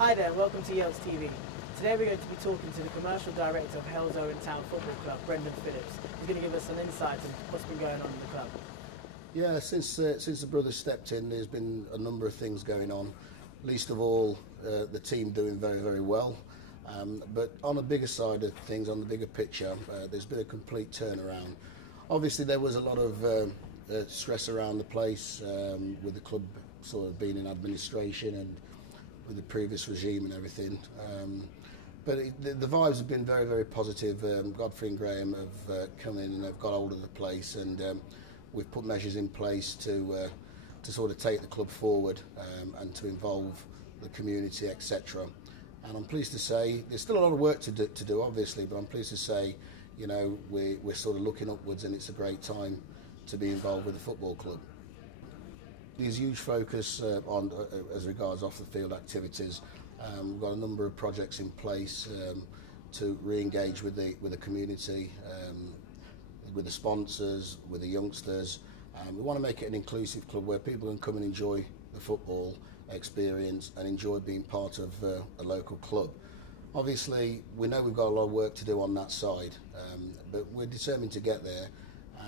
Hi there, welcome to Yells TV. Today we're going to be talking to the Commercial Director of Halesowen Town Football Club, Brendan Phillips. He's going to give us some insights into what's been going on in the club. Yeah, since the brothers stepped in, there's been a number of things going on. Least of all, the team doing very, very well. But on a bigger side of things, on the bigger picture, there's been a complete turnaround. Obviously, there was a lot of stress around the place with the club sort of being in administration and with the previous regime and everything. But the vibes have been very, very positive. Godfrey and Graham have come in and have got hold of the place, and we've put measures in place to sort of take the club forward and to involve the community, etc. And I'm pleased to say there's still a lot of work to do, obviously, but I'm pleased to say, you know, we're sort of looking upwards, and it's a great time to be involved with the football club. There's huge focus on as regards off the field activities. We've got a number of projects in place to re-engage with the community, with the sponsors, with the youngsters. We want to make it an inclusive club where people can come and enjoy the football experience and enjoy being part of a local club. Obviously, we know we've got a lot of work to do on that side, but we're determined to get there.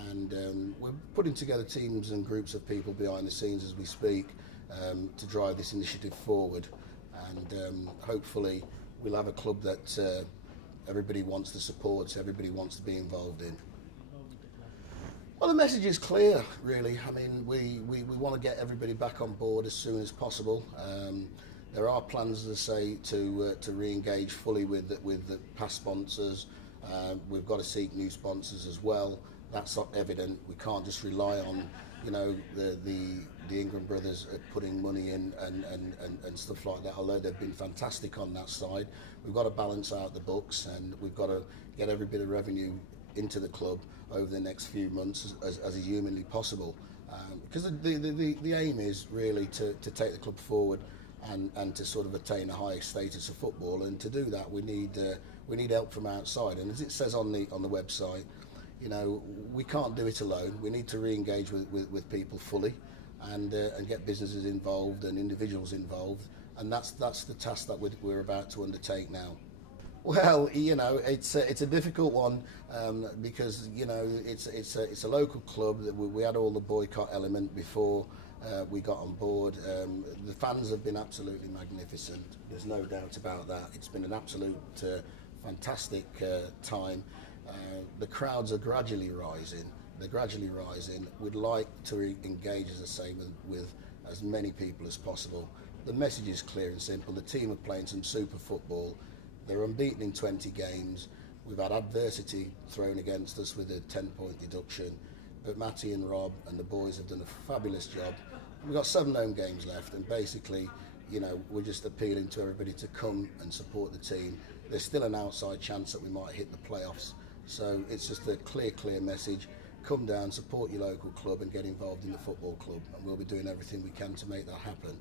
And we're putting together teams and groups of people behind the scenes as we speak to drive this initiative forward. And hopefully we'll have a club that everybody wants to support, everybody wants to be involved in. Well, the message is clear, really. I mean, we want to get everybody back on board as soon as possible. There are plans, as I say, to re-engage fully with the past sponsors. We've got to seek new sponsors as well. That's not evident. We can't just rely on, you know, the Ingram brothers putting money in and stuff like that, although they've been fantastic on that side. We've got to balance out the books, and we've got to get every bit of revenue into the club over the next few months as is humanly possible. Because the aim is really to take the club forward and to sort of attain a higher status of football, and to do that we need help from outside. And as it says on the website, you know, we can't do it alone. We need to re-engage with people fully, and get businesses involved and individuals involved, and that's the task that we're about to undertake now. Well, you know, it's a difficult one because, you know, it's a local club. That we had all the boycott element before we got on board. The fans have been absolutely magnificent. There's no doubt about that. It's been an absolute fantastic time. The crowds are gradually rising. They're gradually rising. We'd like to engage, as I say, with as many people as possible. The message is clear and simple. The team are playing some super football. They're unbeaten in 20 games. We've had adversity thrown against us with a 10-point deduction. But Matty and Rob and the boys have done a fabulous job. We've got 7 home games left, and basically, you know, we're just appealing to everybody to come and support the team. There's still an outside chance that we might hit the playoffs. So it's just a clear message. Come down, support your local club, and get involved in the football club. And we'll be doing everything we can to make that happen.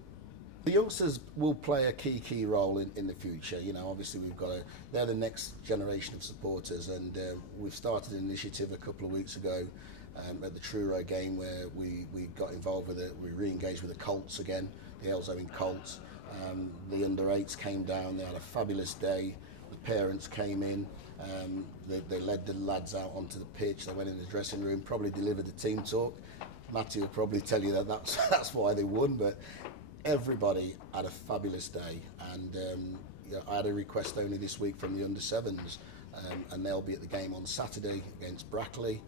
The youngsters will play a key role in the future. You know, obviously they're the next generation of supporters, and we've started an initiative a couple of weeks ago at the Truro game where we got involved with it. We re-engaged with the Colts again, the Halesowen Colts. The under-8s came down. They had a fabulous day. The parents came in. They led the lads out onto the pitch. They went in the dressing room, probably delivered the team talk. Matty will probably tell you that's why they won, but everybody had a fabulous day. And you know, I had a request only this week from the under-7s, and they'll be at the game on Saturday against Brackley,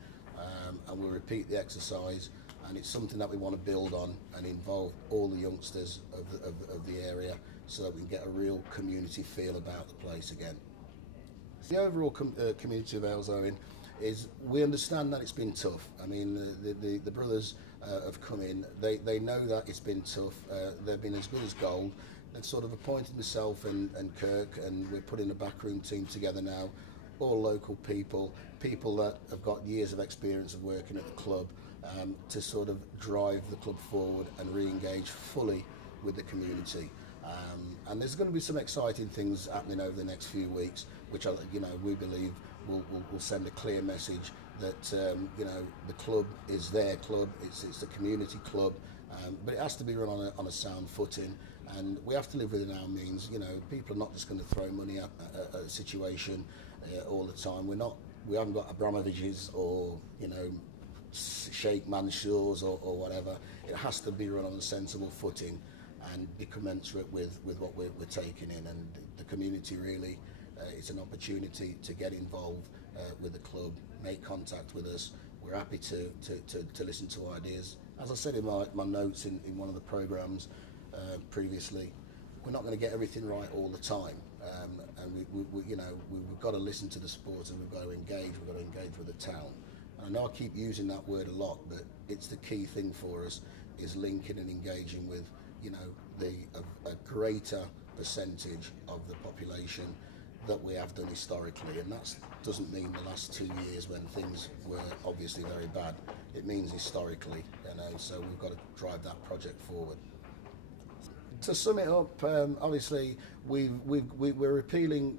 and we'll repeat the exercise. And it's something that we want to build on and involve all the youngsters of the area, so that we can get a real community feel about the place again. The overall community of Halesowen is, we understand that it's been tough. I mean, the brothers have come in. They know that it's been tough. They've been as good as gold. They've sort of appointed myself and Kirk, and we're putting a backroom team together now. All local people that have got years of experience of working at the club, to sort of drive the club forward and re-engage fully with the community. And there's going to be some exciting things happening over the next few weeks, which, you know, we believe will send a clear message that you know, the club is their club, it's the community club, but it has to be run on a sound footing, and we have to live within our means. You know, people are not just going to throw money at a situation all the time. We haven't got Abramoviches or, you know, Sheikh Mansours or whatever. It has to be run on a sensible footing and be commensurate with what we're taking in, and the community really, it's an opportunity to get involved with the club, make contact with us. We're happy to listen to ideas. As I said in my notes in one of the programmes previously, we're not going to get everything right all the time, and we've got to listen to the supporters, we've got to engage with the town. And I know I keep using that word a lot, but it's the key thing for us, is linking and engaging with, you know, a greater percentage of the population that we have done historically, and that doesn't mean the last 2 years when things were obviously very bad. It means historically, you know, so we've got to drive that project forward. To sum it up, obviously we're appealing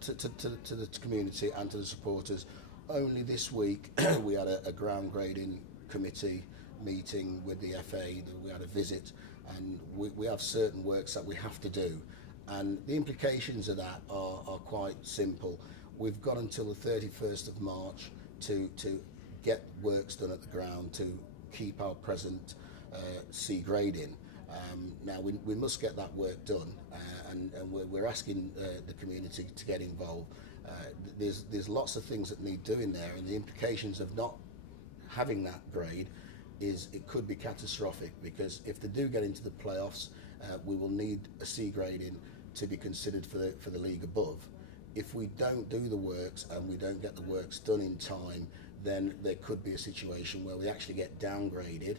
to the community and to the supporters. Only this week we had a ground grading committee meeting with the FA. We had a visit, and we have certain works that we have to do, and the implications of that are quite simple. We've got until the 31st of March to get works done at the ground to keep our present C grading. Now we must get that work done, and we're asking the community to get involved. There's lots of things that need doing there, and the implications of not having that grade is it could be catastrophic, because if they do get into the playoffs, we will need a C grading to be considered for the league above. If we don't do the works and we don't get the works done in time, then there could be a situation where we actually get downgraded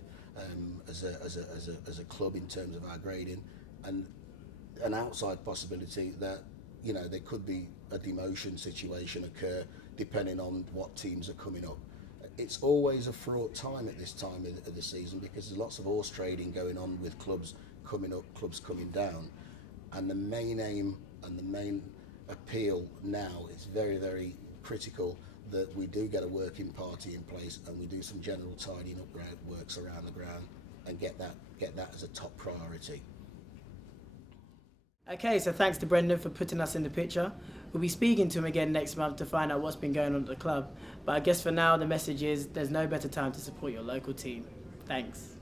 as a club in terms of our grading, and an outside possibility that, you know, there could be a demotion situation occur depending on what teams are coming up. It's always a fraught time at this time of the season, because there's lots of horse trading going on with clubs coming up, clubs coming down, and the main aim and the main appeal now is very, very critical that we do get a working party in place, and we do some general tidying up works around the ground, and get that as a top priority. Okay, so thanks to Brendan for putting us in the picture. We'll be speaking to him again next month to find out what's been going on at the club. But I guess for now the message is there's no better time to support your local team. Thanks.